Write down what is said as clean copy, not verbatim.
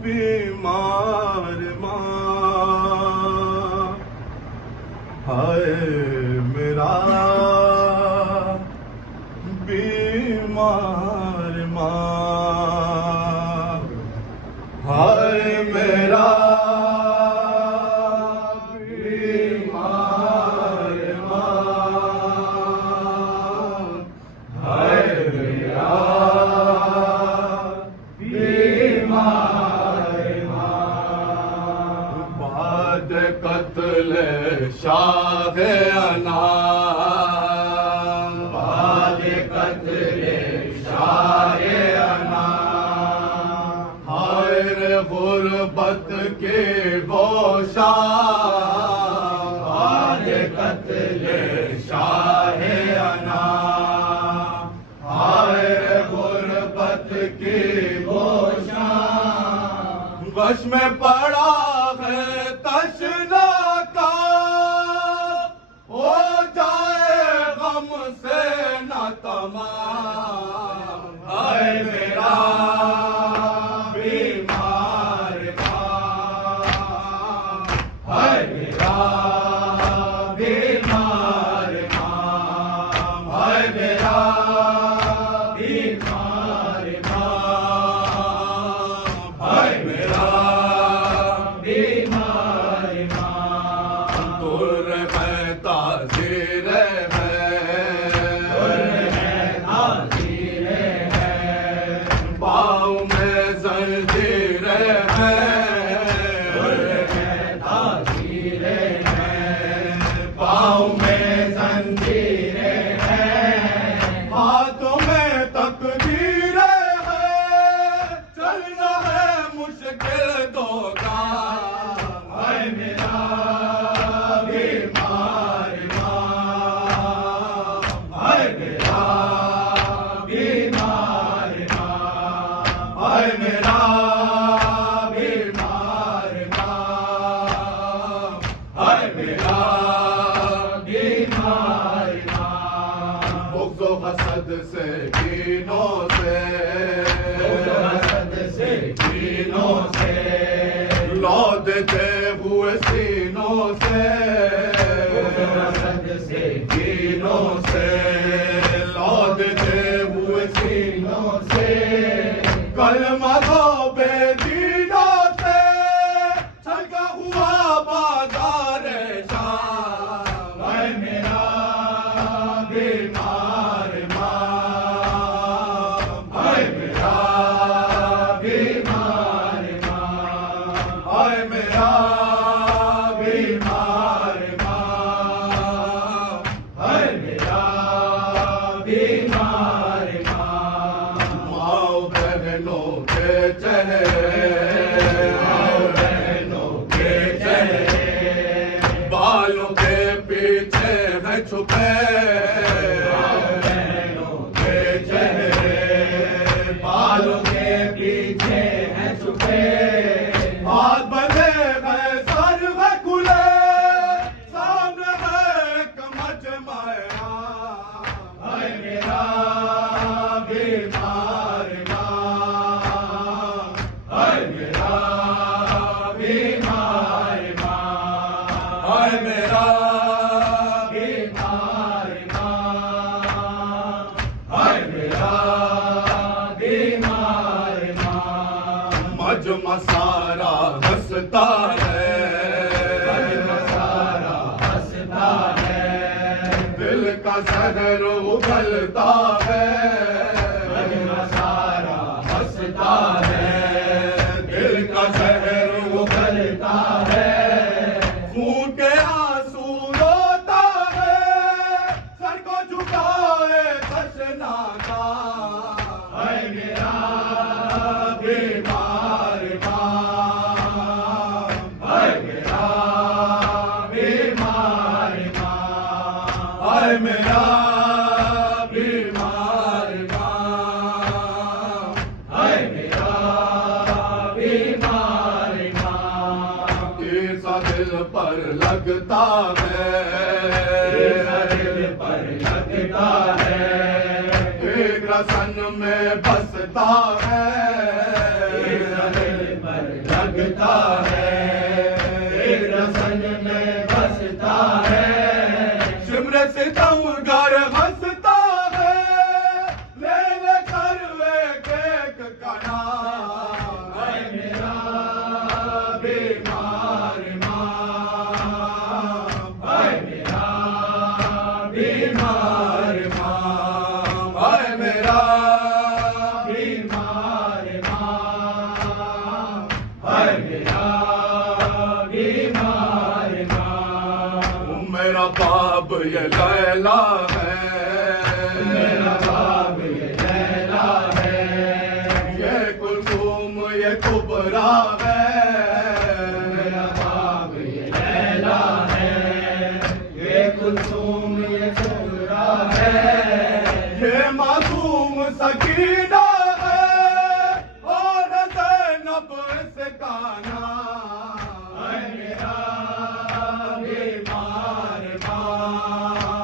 बीमार माँ, हाय मेरा बीमार माँ, हाय मेरा बीमार माँ, हाय मेरा बाद कत्ल शाह अनाम, बाद कत्ल शाह अनाम, हाय रे गुरबत के गोशा, बाद कत्ल शाह अनाम, हाय रे गुरबत के गोशा, वश में पड़ा है तशना का, हो जाए गम से न तमाम, हाय मेरा बीमार माँ, हाय मेरा बीमार माँ, हाय मेरा बीमार माँ, हाय मेरा बीमार माँ, तुर है ताज़ीर है, तुर है ताज़ीर है, पाँव में ज़ंजीर है, तुर है ताज़ीर है, पाँव में ज़ंजीर है, हाथों में तकदीर है, चलना है मुश्किल दो काम, हाय मेरा बीमार माँ, हाय मेरा बीमार माँ, हाय मेरा बीमार माँ, हाय मेरा बीमार माँ, बुग़्ज़ व हसद से कीनों से, बुग़्ज़ व हसद से कीनों से, लौ देते हुए सीनों से, बुग़्ज़ व हसद से कीनों से, लौ देते हुए सीनों से, कलमा दो बेदीनों से, छलका हुआ बाज़ार शाम, हाय मेरा बीमार माँ, हाय मेरा बीमार माँ, हाय मेरा बीमार माँ, हाय मेरा बीमार माँ, माँ बहनों के चेहरे, माँ बहनों के चेहरे, बालों के पीछे है छुपे, माँ बहनों के चेहरे, बालों के पीछे है छुपे, हाथ बंधे गए सर है खुले, सामने है कमच माया, हाय मेरा बीमार माँ, हाय मेरा बीमार माँ, हाय मेरा बीमार माँ, हाय मेरा बीमार माँ, मजमा सारा हंसता है, मजमा सारा हंसता है, दिल का शहर उगलता है, मजमा सारा हंसता है, दिल का शहर उगलता है, खून के आंसू रोता है, सर को झुकाए तशना का, हाय मेरा बीमार माँ, हाय मेरा बीमार माँ, हाय मेरा बीमार माँ, हाय मेरा बीमार माँ, ऐसा दिल पर लगता है, ऐसा दिल पर लगता है, एक रसन में बसता है। बाब ये लैला है, मेरा बाब ये लैला है, ये कुलसूम ये कुबरा है, मेरा बाब ये लैला है, ये कुलसूम ये कुबरा है, ये मासूम सकीना है और ज़ैनब इसका नाम, मेरा बीमार माँ